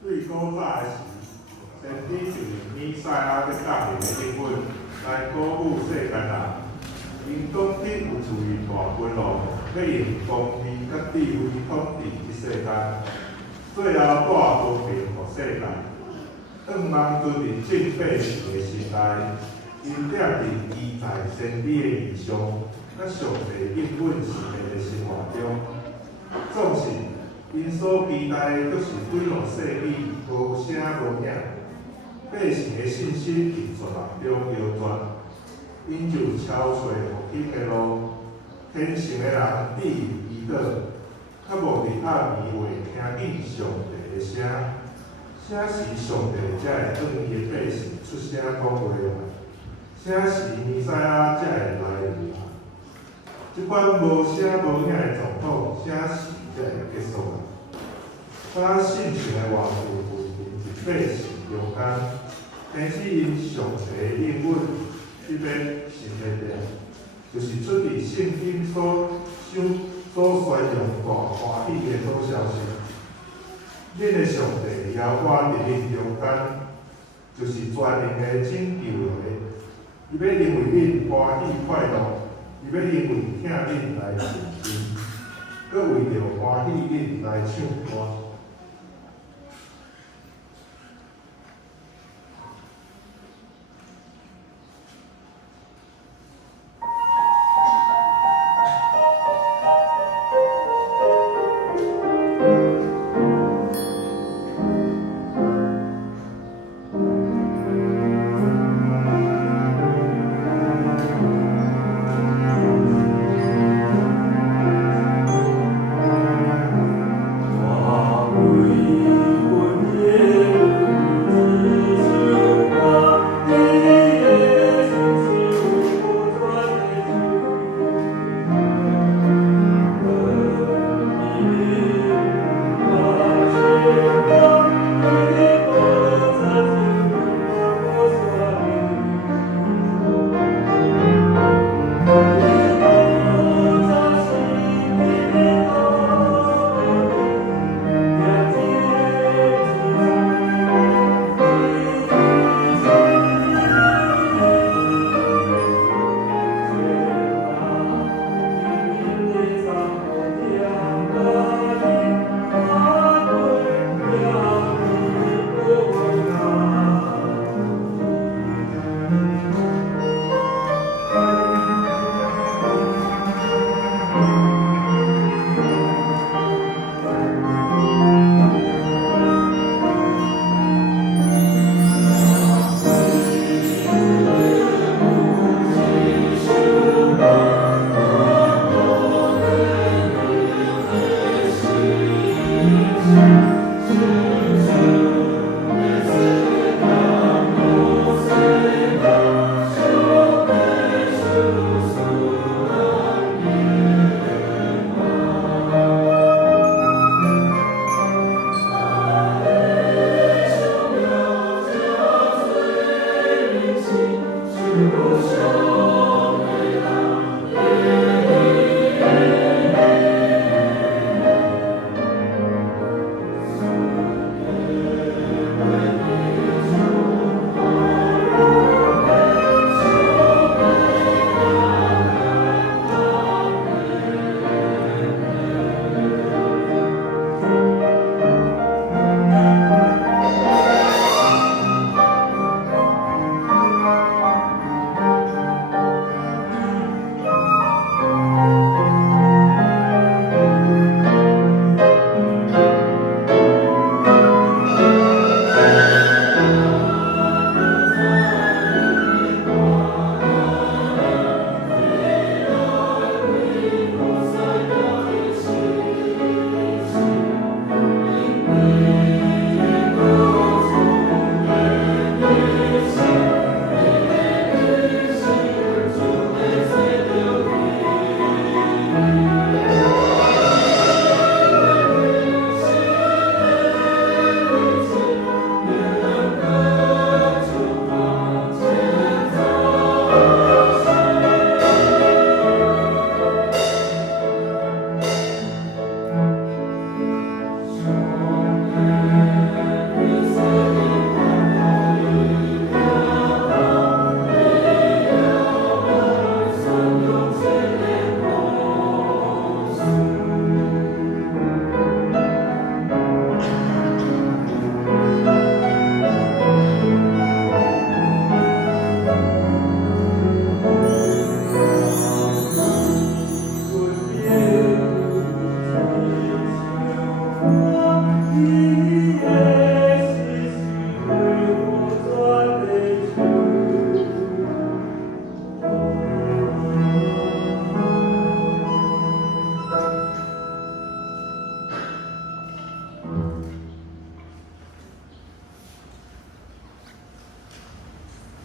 最古早的时，先天就用弥赛亚要降临的英文来鼓舞世间人。因讲得有自于大君王，要用公义甲智慧统治这世间，最后带和平予世界。盼望遵伫正百姓的时代，因踮伫期待先知的异象，甲上帝应允时代的生活中，总是因所期待的，就是几落世纪无声无影，百姓的信心伫绝望中摇转，因就超找互去的路，虔诚的人只有祈祷，较无伫暗暝话听见上帝的声。啥时上帝才会向伊的百姓出声讲话啊？啥时弥赛亚才会来临啊？即款无声无影的状况，啥时才会结束啊？把性情的话题为民一百姓中间，天使因上帝应允这边神的殿，就是出自圣经所宣扬大欢喜的好消息。恁的上帝邀我伫恁中间，就是全能的拯救的。伊要因为恁欢喜快乐，伊要因为疼恁来信心，搁为着欢喜恁来唱歌。